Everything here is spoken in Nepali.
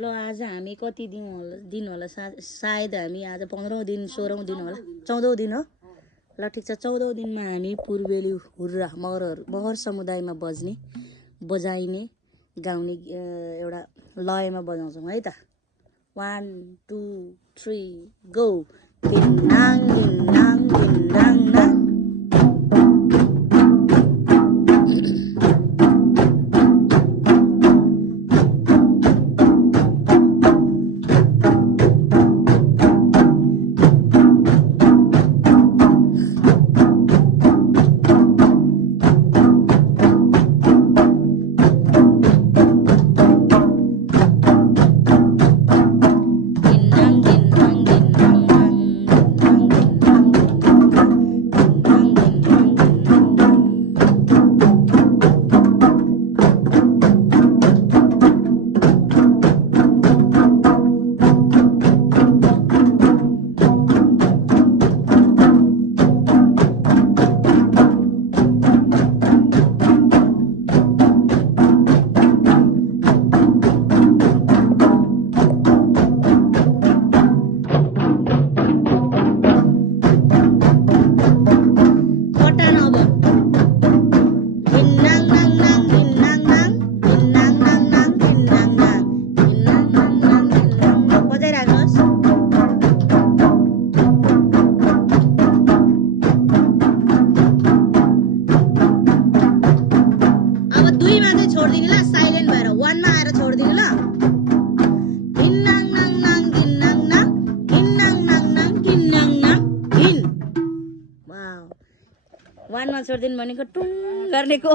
ल आज हामी कति दिन होला सायद हामी आज 15औं दिन 16औं दिन होला 14औं दिन हो ल ठिक छ 14औं दिनमा हामी पूर्वेली हुर्रा मगर समुदायमा बजाइने गाउने एउटा लयमा बजाउँछौँ है त 1 2 3 गो दिनाङ दिनाङ दिनाङ ना वानमा छोडिदिनु भनेको टुङ गर्ने को